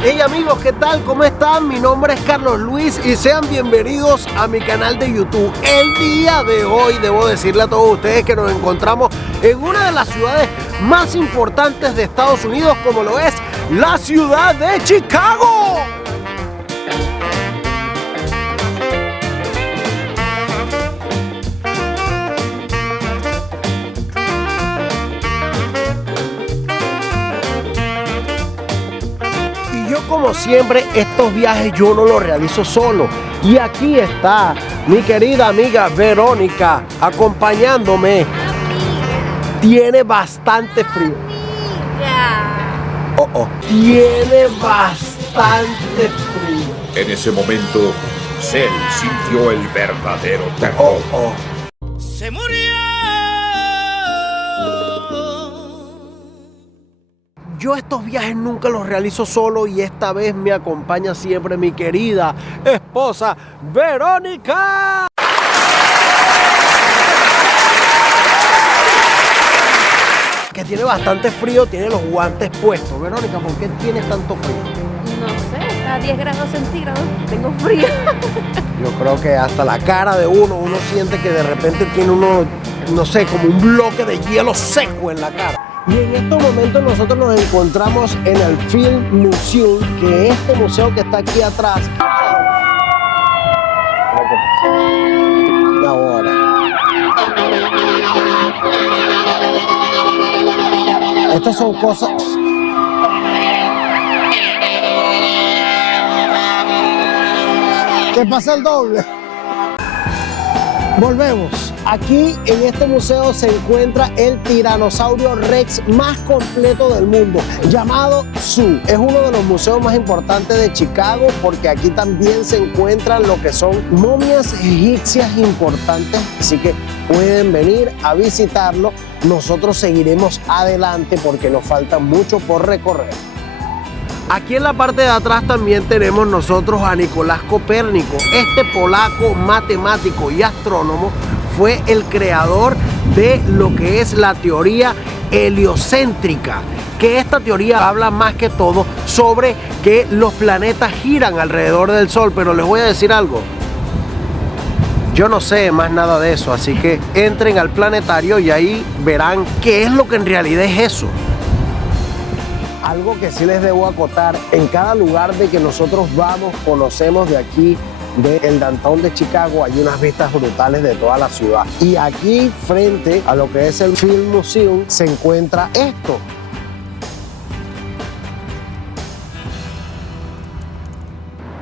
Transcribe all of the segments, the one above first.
Hey amigos, ¿qué tal? ¿Cómo están? Mi nombre es Carlos Luis y sean bienvenidos a mi canal de YouTube. El día de hoy debo decirle a todos ustedes que nos encontramos en una de las ciudades más importantes de Estados Unidos, como lo es la ciudad de Chicago. Como siempre, estos viajes yo no los realizo solo. Y aquí está mi querida amiga Verónica acompañándome. Tiene bastante frío. Tiene bastante frío. En ese momento, Cell sintió el verdadero terror. Se murió. Yo estos viajes nunca los realizo solo y esta vez me acompaña siempre mi querida esposa Verónica. Que tiene bastante frío, tiene los guantes puestos. Verónica, ¿por qué tienes tanto frío? No sé, está a 10 grados centígrados, tengo frío. Yo creo que hasta la cara de uno siente que de repente tiene uno, no sé, como un bloque de hielo seco en la cara. Y en estos momentos nosotros nos encontramos en el Film Museum, que es este museo que está aquí atrás. Ahora. Estas son cosas. ¿Qué pasa el doble? Volvemos. Aquí en este museo se encuentra el tiranosaurio Rex más completo del mundo, llamado Zoo. Es uno de los museos más importantes de Chicago porque aquí también se encuentran lo que son momias egipcias importantes, así que pueden venir a visitarlo. Nosotros seguiremos adelante porque nos falta mucho por recorrer. Aquí en la parte de atrás también tenemos nosotros a Nicolás Copérnico. Este polaco matemático y astrónomo fue el creador de lo que es la teoría heliocéntrica, que esta teoría habla más que todo sobre que los planetas giran alrededor del Sol. Pero les voy a decir algo, yo no sé más nada de eso, así que entren al planetario y ahí verán qué es lo que en realidad es eso. Algo que sí les debo acotar, en cada lugar de que nosotros vamos, conocemos de aquí, del downtown de Chicago, hay unas vistas brutales de toda la ciudad. Y aquí, frente a lo que es el Film Museum, se encuentra esto.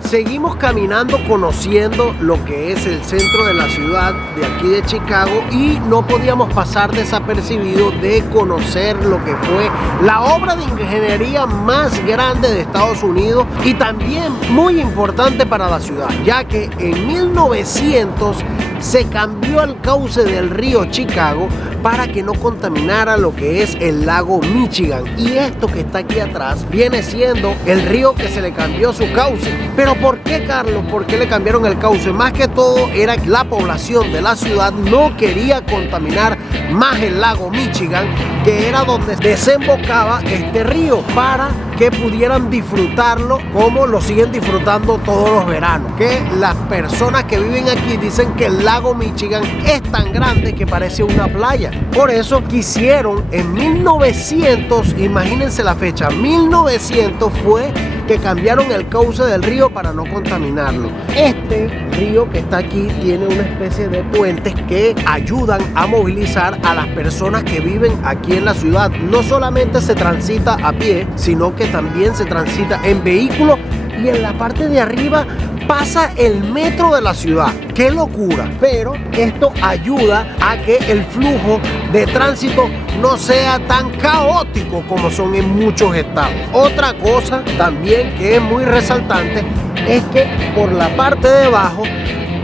Seguimos caminando, conociendo lo que es el centro de la ciudad de aquí de Chicago, y no podíamos pasar desapercibido de conocer lo que fue la obra de ingeniería más grande de Estados Unidos y también muy importante para la ciudad, ya que en 1900 se cambió el cauce del río Chicago para que no contaminara lo que es el lago Michigan. Y esto que está aquí atrás viene siendo el río que se le cambió su cauce. Pero ¿por qué, Carlos? ¿Por qué le cambiaron el cauce? Más que todo era que la población de la ciudad no quería contaminar más el lago Michigan, que era donde desembocaba este río, para que pudieran disfrutarlo como lo siguen disfrutando todos los veranos. Que las personas que viven aquí dicen que el lago Michigan es tan grande que parece una playa. Por eso quisieron en 1900, imagínense la fecha, 1900 fue que cambiaron el cauce del río para no contaminarlo. Este río que está aquí tiene una especie de puentes que ayudan a movilizar a las personas que viven aquí en la ciudad. No solamente se transita a pie, sino que también se transita en vehículos, y en la parte de arriba pasa el metro de la ciudad. ¡Qué locura! Pero esto ayuda a que el flujo de tránsito no sea tan caótico como son en muchos estados. Otra cosa también que es muy resaltante es que por la parte de abajo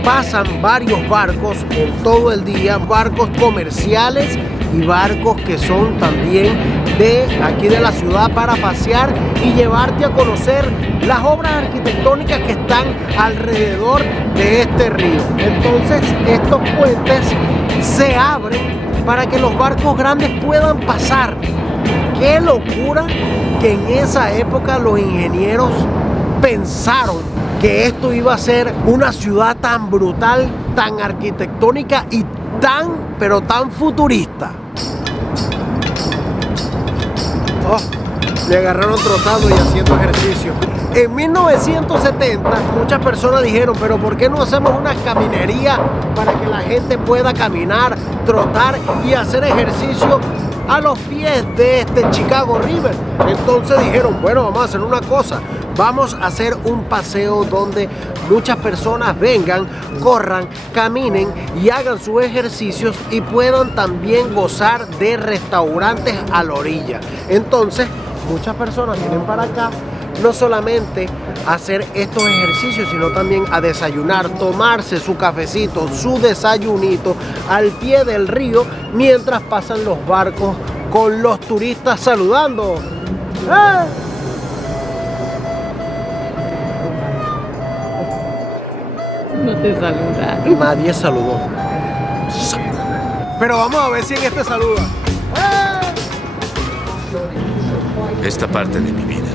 pasan varios barcos en todo el día, barcos comerciales y barcos que son también de aquí de la ciudad para pasear y llevarte a conocer las obras arquitectónicas que están alrededor de este río. Entonces estos puentes se abren para que los barcos grandes puedan pasar. Qué locura que en esa época los ingenieros pensaron que esto iba a ser una ciudad tan brutal, tan arquitectónica y pero tan futurista. Le agarraron trotando y haciendo ejercicio. En 1970 muchas personas dijeron, pero ¿por qué no hacemos una caminería para que la gente pueda caminar, trotar y hacer ejercicio a los pies de este Chicago River? Entonces dijeron, bueno, vamos a hacer una cosa, vamos a hacer un paseo donde muchas personas vengan, corran, caminen y hagan sus ejercicios y puedan también gozar de restaurantes a la orilla. Entonces muchas personas vienen para acá no solamente a hacer estos ejercicios, sino también a desayunar, tomarse su cafecito, su desayunito al pie del río mientras pasan los barcos con los turistas saludando. ¡Eh! No te saludaron. Nadie saludó. Pero vamos a ver si en este saluda. Esta parte de mi vida,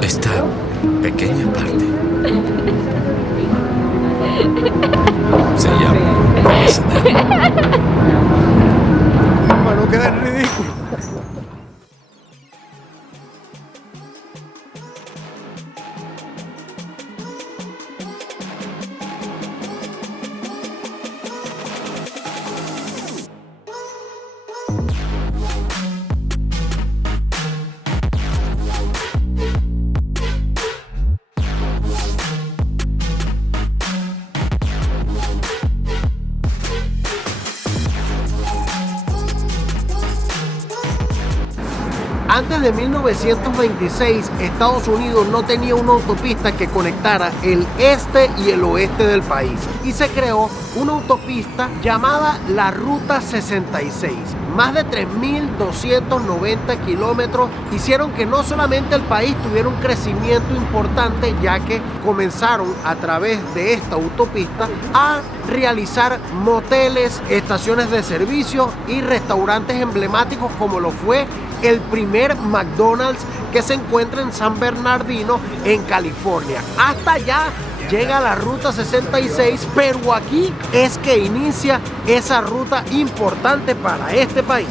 esta pequeña parte, se llama felicidad. Para no quedar ridículo. Antes de 1926, Estados Unidos no tenía una autopista que conectara el este y el oeste del país. Y se creó una autopista llamada la Ruta 66. Más de 3.290 kilómetros hicieron que no solamente el país tuviera un crecimiento importante, ya que comenzaron a través de esta autopista a realizar moteles, estaciones de servicio y restaurantes emblemáticos como lo fue el primer McDonald's que se encuentra en San Bernardino, en California. Hasta allá llega la Ruta 66, pero aquí es que inicia esa ruta importante para este país.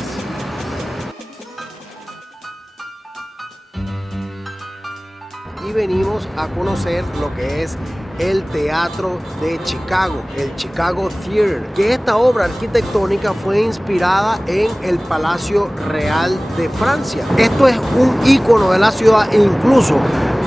Y venimos a conocer lo que es el Teatro de Chicago, el Chicago Theater, que esta obra arquitectónica fue inspirada en el Palacio Real de Francia. Esto es un ícono de la ciudad e incluso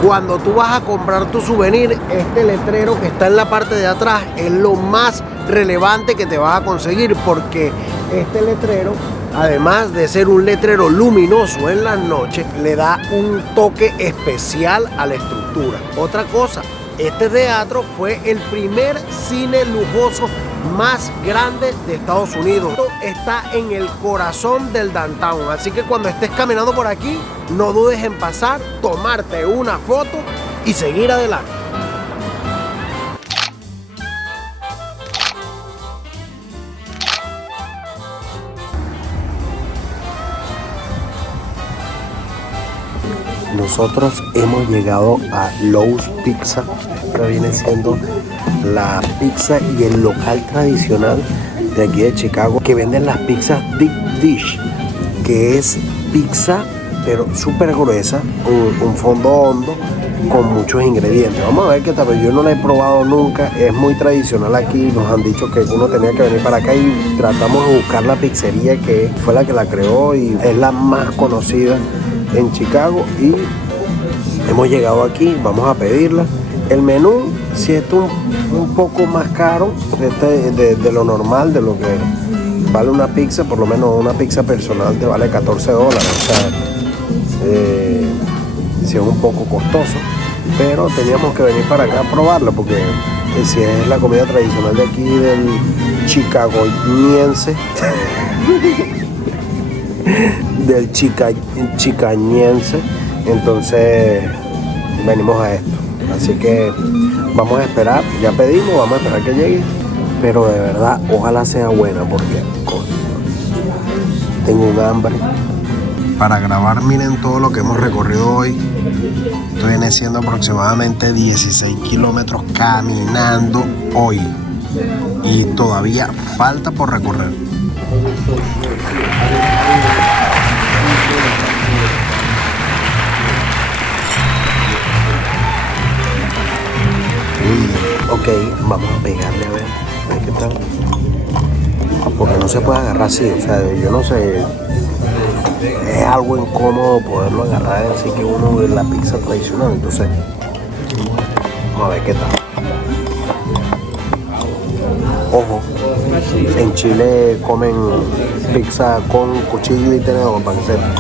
cuando tú vas a comprar tu souvenir, este letrero que está en la parte de atrás es lo más relevante que te vas a conseguir, porque este letrero, además de ser un letrero luminoso en las noches, le da un toque especial a la estructura. Otra cosa, este teatro fue el primer cine lujoso más grande de Estados Unidos. Está en el corazón del downtown, así que cuando estés caminando por aquí, no dudes en pasar, tomarte una foto y seguir adelante. Nosotros hemos llegado a Lowe's Pizza. Esta viene siendo la pizza y el local tradicional de aquí de Chicago, que venden las pizzas Deep Dish, que es pizza pero súper gruesa, un fondo hondo con muchos ingredientes. Vamos a ver qué tal, yo no la he probado nunca, es muy tradicional aquí, nos han dicho que uno tenía que venir para acá y tratamos de buscar la pizzería que fue la que la creó y es la más conocida en Chicago y hemos llegado aquí, vamos a pedirla. El menú sí está un poco más caro de lo normal, de lo que vale una pizza, por lo menos una pizza personal te vale $14, o sea, sí es un poco costoso, pero teníamos que venir para acá a probarla porque si es la comida tradicional de aquí del chicagoñense del chicañense, entonces venimos a esto, así que vamos a esperar, ya pedimos, vamos a esperar que llegue, pero de verdad ojalá sea buena porque tengo un hambre para grabar. Miren todo lo que hemos recorrido hoy. Esto viene siendo aproximadamente 16 kilómetros caminando hoy. Y todavía falta por recorrer. Ok, vamos a pegarle a ver qué tal. Porque no se puede agarrar así, o sea, yo no sé, es algo incómodo poderlo agarrar así que uno ve la pizza tradicional. Entonces, vamos a ver qué tal. Ojo, en Chile comen pizza con cuchillo y tenedor, para que sepan.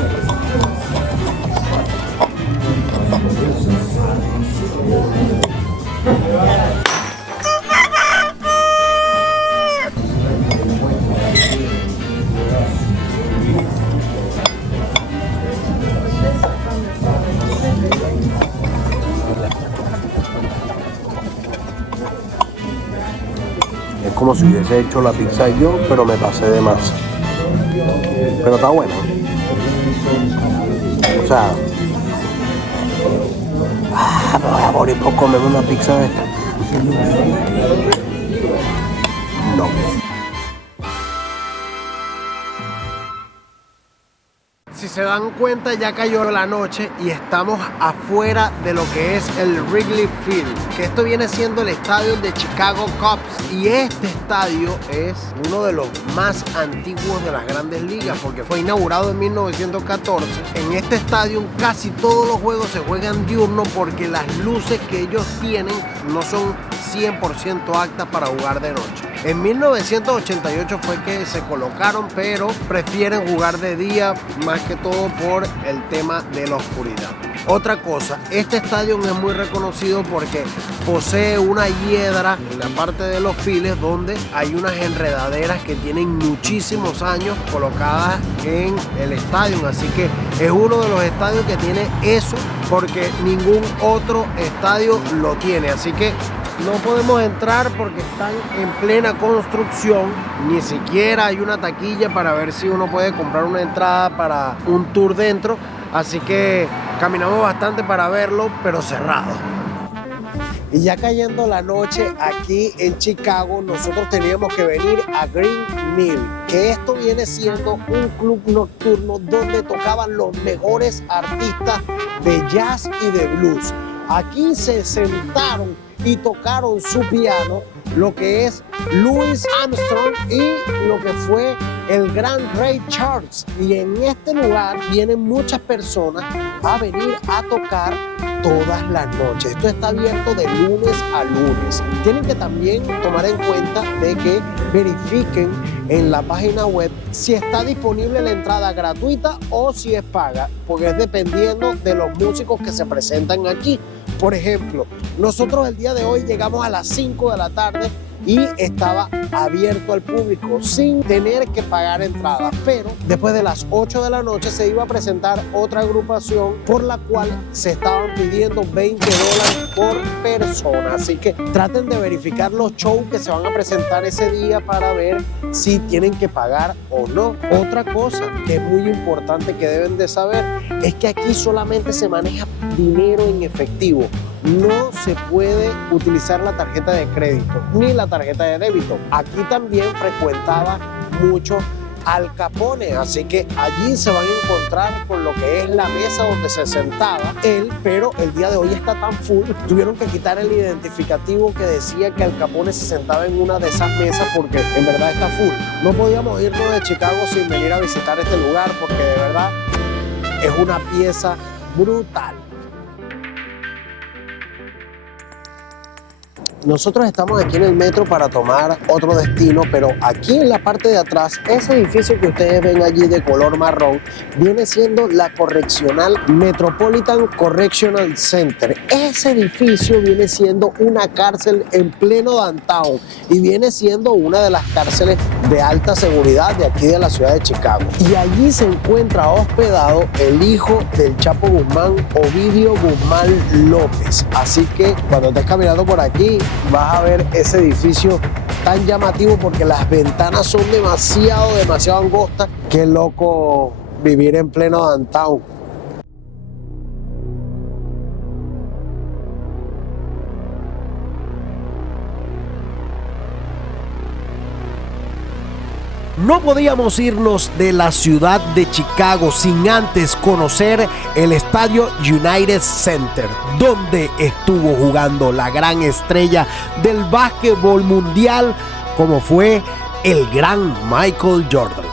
Es como si hubiese hecho la pizza yo, pero me pasé de masa. Pero está bueno. O sea, me voy a morir por comerme una pizza de esta. No. Si se dan cuenta, ya cayó la noche y estamos afuera de lo que es el Wrigley Field, que esto viene siendo el estadio de Chicago Cubs, y este estadio es uno de los más antiguos de las grandes ligas porque fue inaugurado en 1914. En este estadio casi todos los juegos se juegan diurno porque las luces que ellos tienen no son 100% aptas para jugar de noche. En 1988 fue que se colocaron, pero prefieren jugar de día más que todo por el tema de la oscuridad. Otra cosa, este estadio es muy reconocido porque posee una hiedra en la parte de los files donde hay unas enredaderas que tienen muchísimos años colocadas en el estadio, así que es uno de los estadios que tiene eso porque ningún otro estadio lo tiene, así que no podemos entrar porque están en plena construcción. Ni siquiera hay una taquilla para ver si uno puede comprar una entrada para un tour dentro. Así que caminamos bastante para verlo, pero cerrado. Y ya cayendo la noche aquí en Chicago, nosotros teníamos que venir a Green Mill, que esto viene siendo un club nocturno donde tocaban los mejores artistas de jazz y de blues. Aquí se sentaron y tocaron su piano lo que es Louis Armstrong y lo que fue el gran Ray Charles. Y en este lugar vienen muchas personas a venir a tocar todas las noches. Esto está abierto de lunes a lunes. Tienen que también tomar en cuenta de que verifiquen en la página web si está disponible la entrada gratuita o si es paga, porque es dependiendo de los músicos que se presentan aquí. Por ejemplo, nosotros el día de hoy llegamos a las 5 de la tarde y estaba abierto al público sin tener que pagar entrada, pero después de las 8 de la noche se iba a presentar otra agrupación por la cual se estaban pidiendo $20 por persona, así que traten de verificar los shows que se van a presentar ese día para ver si tienen que pagar o no. Otra cosa que es muy importante que deben de saber es que aquí solamente se maneja dinero en efectivo. No se puede utilizar la tarjeta de crédito ni la tarjeta de débito. Aquí también frecuentaba mucho Al Capone, así que allí se van a encontrar con lo que es la mesa donde se sentaba él, pero el día de hoy está tan full, tuvieron que quitar el identificativo que decía que Al Capone se sentaba en una de esas mesas porque en verdad está full. No podíamos irnos de Chicago sin venir a visitar este lugar porque de verdad es una pieza brutal. Nosotros estamos aquí en el metro para tomar otro destino, pero aquí en la parte de atrás, ese edificio que ustedes ven allí de color marrón, viene siendo la Correccional Metropolitan Correctional Center. Ese edificio viene siendo una cárcel en pleno downtown y viene siendo una de las cárceles de alta seguridad de aquí de la ciudad de Chicago. Y allí se encuentra hospedado el hijo del Chapo Guzmán, Ovidio Guzmán López. Así que cuando estés caminando por aquí, vas a ver ese edificio tan llamativo porque las ventanas son demasiado angostas. Qué loco vivir en pleno downtown. No podíamos irnos de la ciudad de Chicago sin antes conocer el estadio United Center, donde estuvo jugando la gran estrella del básquetbol mundial, como fue el gran Michael Jordan.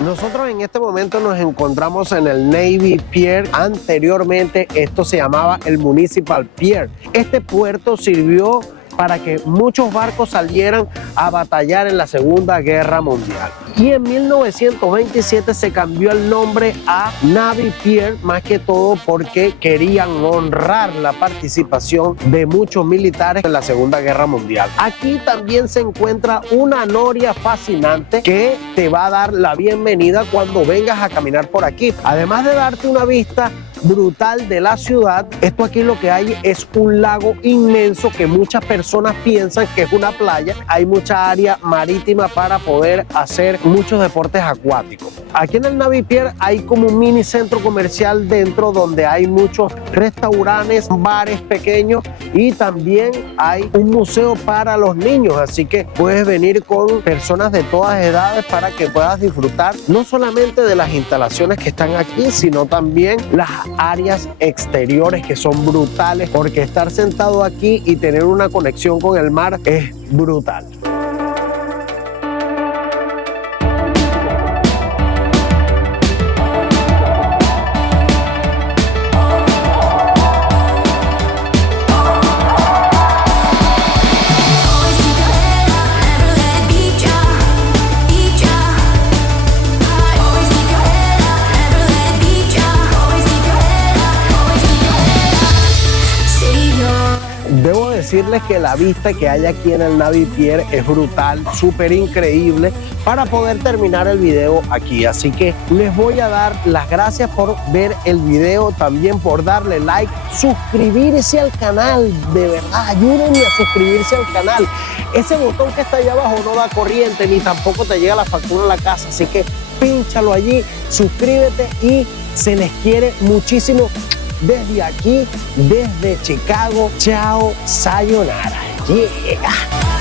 Nosotros en este momento nos encontramos en el Navy Pier. Anteriormente esto se llamaba el Municipal Pier. Este puerto sirvió para que muchos barcos salieran a batallar en la Segunda Guerra Mundial. Y en 1927 se cambió el nombre a Navy Pier, más que todo porque querían honrar la participación de muchos militares en la Segunda Guerra Mundial. Aquí también se encuentra una noria fascinante que te va a dar la bienvenida cuando vengas a caminar por aquí. Además de darte una vista brutal de la ciudad, esto aquí lo que hay es un lago inmenso que muchas personas piensan que es una playa. Hay mucha área marítima para poder hacer muchos deportes acuáticos. Aquí en el Navy Pier hay como un mini centro comercial dentro donde hay muchos restaurantes, bares pequeños y también hay un museo para los niños, así que puedes venir con personas de todas edades para que puedas disfrutar no solamente de las instalaciones que están aquí, sino también las áreas exteriores que son brutales, porque estar sentado aquí y tener una conexión con el mar es brutal. Debo decirles que la vista que hay aquí en el Navy Pier es brutal, súper increíble para poder terminar el video aquí. Así que les voy a dar las gracias por ver el video, también por darle like, suscribirse al canal, de verdad, ayúdenme a suscribirse al canal. Ese botón que está allá abajo no da corriente ni tampoco te llega la factura a la casa, así que pínchalo allí, suscríbete y se les quiere muchísimo. Desde aquí, desde Chicago, chao, sayonara. Yeah.